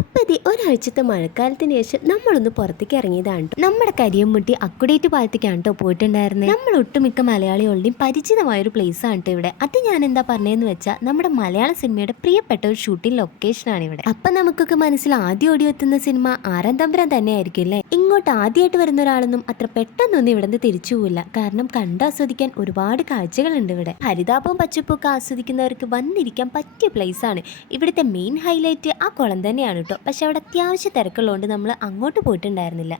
അപ്പം ഇത് ഒരാഴ്ചത്തെ മഴക്കാലത്തിന് ശേഷം നമ്മളൊന്ന് പുറത്തേക്ക് ഇറങ്ങിയതാണ് ട്ടോ. നമ്മുടെ കരിയംമുട്ടി അക്കുഡേറ്റ് പാലത്തേക്കാണ് കേട്ടോ പോയിട്ടുണ്ടായിരുന്നത്. നമ്മൾ ഒട്ടുമിക്ക മലയാളികളുടെയും പരിചിതമായൊരു പ്ലേസ് ആണ് കേട്ടോ ഇവിടെ. അത് ഞാൻ എന്താ പറഞ്ഞതെന്ന് വെച്ചാൽ നമ്മുടെ മലയാള സിനിമയുടെ പ്രിയപ്പെട്ട ഒരു ഷൂട്ടിംഗ് ലൊക്കേഷനാണ് ഇവിടെ. അപ്പം നമുക്കൊക്കെ മനസ്സിൽ ആദ്യം ഓടി എത്തുന്ന സിനിമ ആറാം തമ്പുരാൻ തന്നെയായിരിക്കും അല്ലേ. ഇങ്ങോട്ട് ആദ്യമായിട്ട് വരുന്ന ഒരാളൊന്നും അത്ര പെട്ടെന്നൊന്നും ഇവിടെ നിന്ന് തിരിച്ചു പോവില്ല. കാരണം കണ്ടാസ്വദിക്കാൻ ഒരുപാട് കാഴ്ചകളുണ്ട് ഇവിടെ. ഹരിതാപവും പച്ചപ്പൊക്കെ ആസ്വദിക്കുന്നവർക്ക് വന്നിരിക്കാൻ പറ്റിയ പ്ലേസ് ആണ്. ഇവിടുത്തെ മെയിൻ ഹൈലൈറ്റ് ആ കുളം തന്നെയാണ് കേട്ടോ. പക്ഷെ അവിടെ അത്യാവശ്യം തിരക്കുള്ളതുകൊണ്ട് നമ്മൾ അങ്ങോട്ട് പോയിട്ടുണ്ടായിരുന്നില്ല.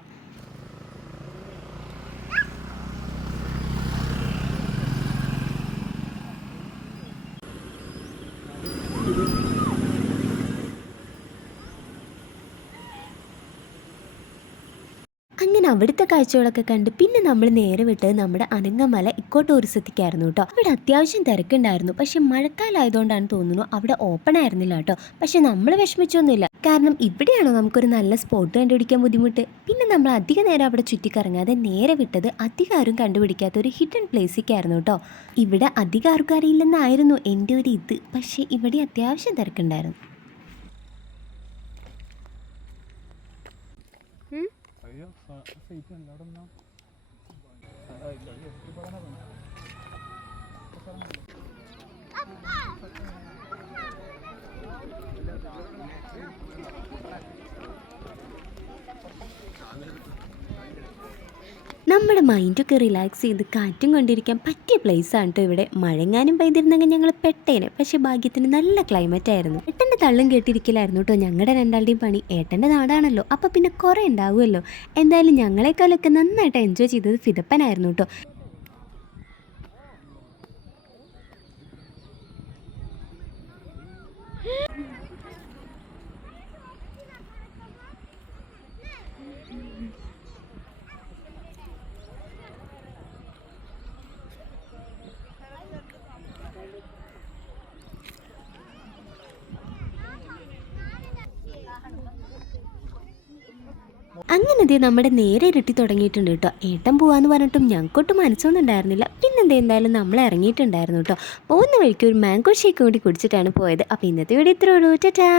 അങ്ങനെ അവിടുത്തെ കാഴ്ചകളൊക്കെ കണ്ട് പിന്നെ നമ്മൾ നേരെ വിട്ടത് നമ്മുടെ അനങ്ങമല ഇക്കോ ടൂറിസത്തിക്കായിരുന്നു കേട്ടോ. അവിടെ അത്യാവശ്യം തിരക്കുണ്ടായിരുന്നു. പക്ഷെ മഴക്കാലമായതുകൊണ്ടാണ് തോന്നുന്നു അവിടെ ഓപ്പൺ ആയിരുന്നില്ല കേട്ടോ. പക്ഷെ നമ്മൾ വിഷമിച്ചൊന്നുമില്ല. കാരണം ഇവിടെയാണോ നമുക്കൊരു നല്ല സ്പോട്ട് കണ്ടുപിടിക്കാൻ ബുദ്ധിമുട്ട്. പിന്നെ നമ്മൾ അധിക നേരം അവിടെ ചുറ്റിക്കറങ്ങാതെ നേരെ വിട്ടത് അധികം ആരും കണ്ടുപിടിക്കാത്ത ഒരു ഹിഡൻ പ്ലേസിലേക്കായിരുന്നു കേട്ടോ. ഇവിടെ അധികം ആർക്കും അറിയില്ലെന്നായിരുന്നു എൻ്റെ ഒരു ഇത്. പക്ഷേ ഇവിടെ അത്യാവശ്യം തിരക്കുണ്ടായിരുന്നു. നമ്മുടെ മൈൻഡൊക്കെ റിലാക്സ് ചെയ്ത് കാറ്റും കൊണ്ടിരിക്കാൻ പറ്റിയ പ്ലേസ് ആണ് കേട്ടോ ഇവിടെ. മഴങ്ങാനും പെയ്തിരുന്നെങ്കിൽ ഞങ്ങൾ പെട്ടേനെ. പക്ഷെ ഭാഗ്യത്തിന് നല്ല ക്ലൈമറ്റ് ആയിരുന്നു. ഏട്ടൻ്റെ തള്ളും കേട്ടിരിക്കലായിരുന്നു കേട്ടോ ഞങ്ങളുടെ രണ്ടാളുടെയും പണി. ഏട്ടൻ്റെ നാടാണല്ലോ, അപ്പം പിന്നെ കുറേ ഉണ്ടാവുമല്ലോ. എന്തായാലും ഞങ്ങളെക്കാളൊക്കെ നന്നായിട്ട് എൻജോയ് ചെയ്തത് ഫിദപ്പനായിരുന്നു കേട്ടോ. അങ്ങനെ നമ്മുടെ നേരെ ഇരുട്ടി തുടങ്ങിയിട്ടുണ്ട് കേട്ടോ. ഏട്ടൻ പോവാന്ന് പറഞ്ഞിട്ടും ഞങ്ങൾക്കൊട്ടും മനസ്സൊന്നും ഉണ്ടായിരുന്നില്ല. പിന്നെന്താ എന്തായാലും നമ്മൾ ഇറങ്ങിയിട്ടുണ്ടായിരുന്നു കേട്ടോ. പോകുന്ന വഴിക്ക് ഒരു മാംഗോ ഷേക്ക് കൂടി കുടിച്ചിട്ടാണ് പോയത്. അപ്പോൾ ഇന്നത്തെ വീഡിയോ ഇത്രേ ഉള്ളൂ. ടാറ്റാ.